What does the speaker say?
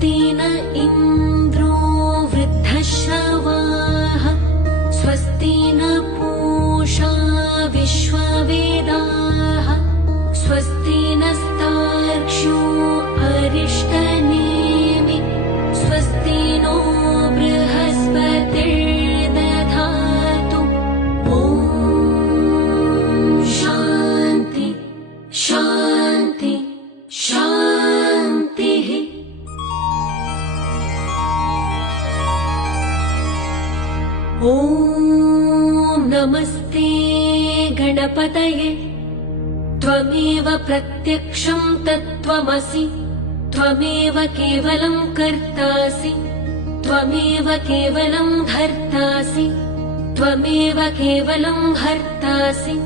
स्वस्ति न इन्द्रो वृद्धश्रवाः स्वस्ति न पूषा विश्ववेदाः स्वस्ति नस्तार्क्ष्यो अरिष्टनेमि स्वस्ति नो बृहस्पतिर्दधातु। ॐ शान्ति शान्ति शान्तिः। ॐ नमस्ते गणपतये त्वमेव प्रत्यक्षं तत्त्वमसि त्वमेव केवलं कर्तासि त्वमेव केवलं धर्तासि त्वमेव केवलं हर्तासि।